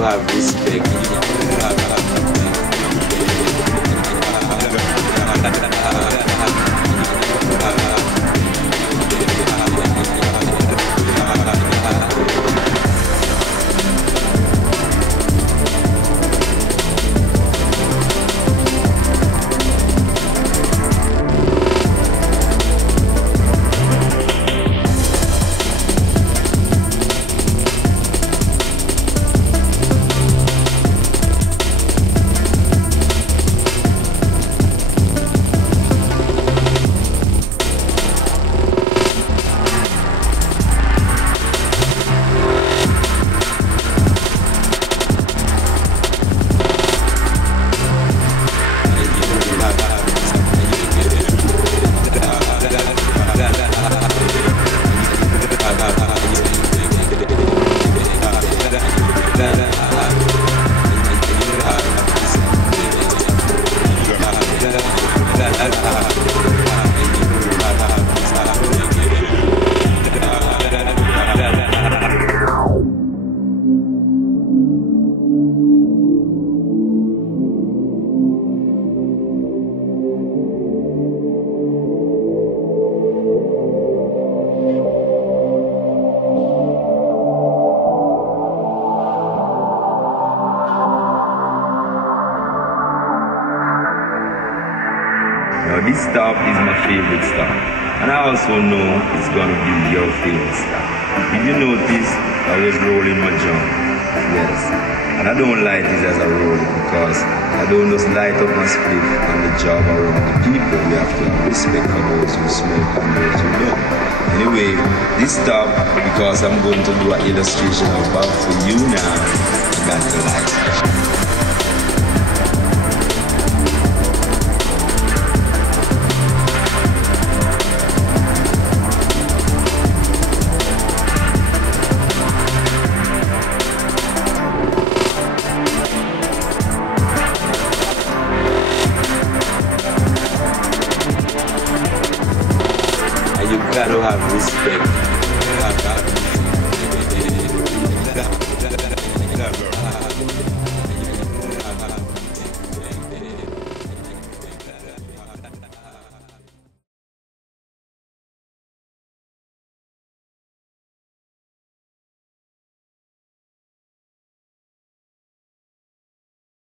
gotta have respect. This stop is my favorite stop, and I also know it's gonna be your favorite stop. Did you notice I was rolling my jump? Yes, and I don't light this as a roll because I don't just light up my split and the job around the people. We have to have respect for those who smoke and those who don't. Anyway, this stop, because I'm going to do an illustration of Bob for you now, I got to light. You gotta have respect.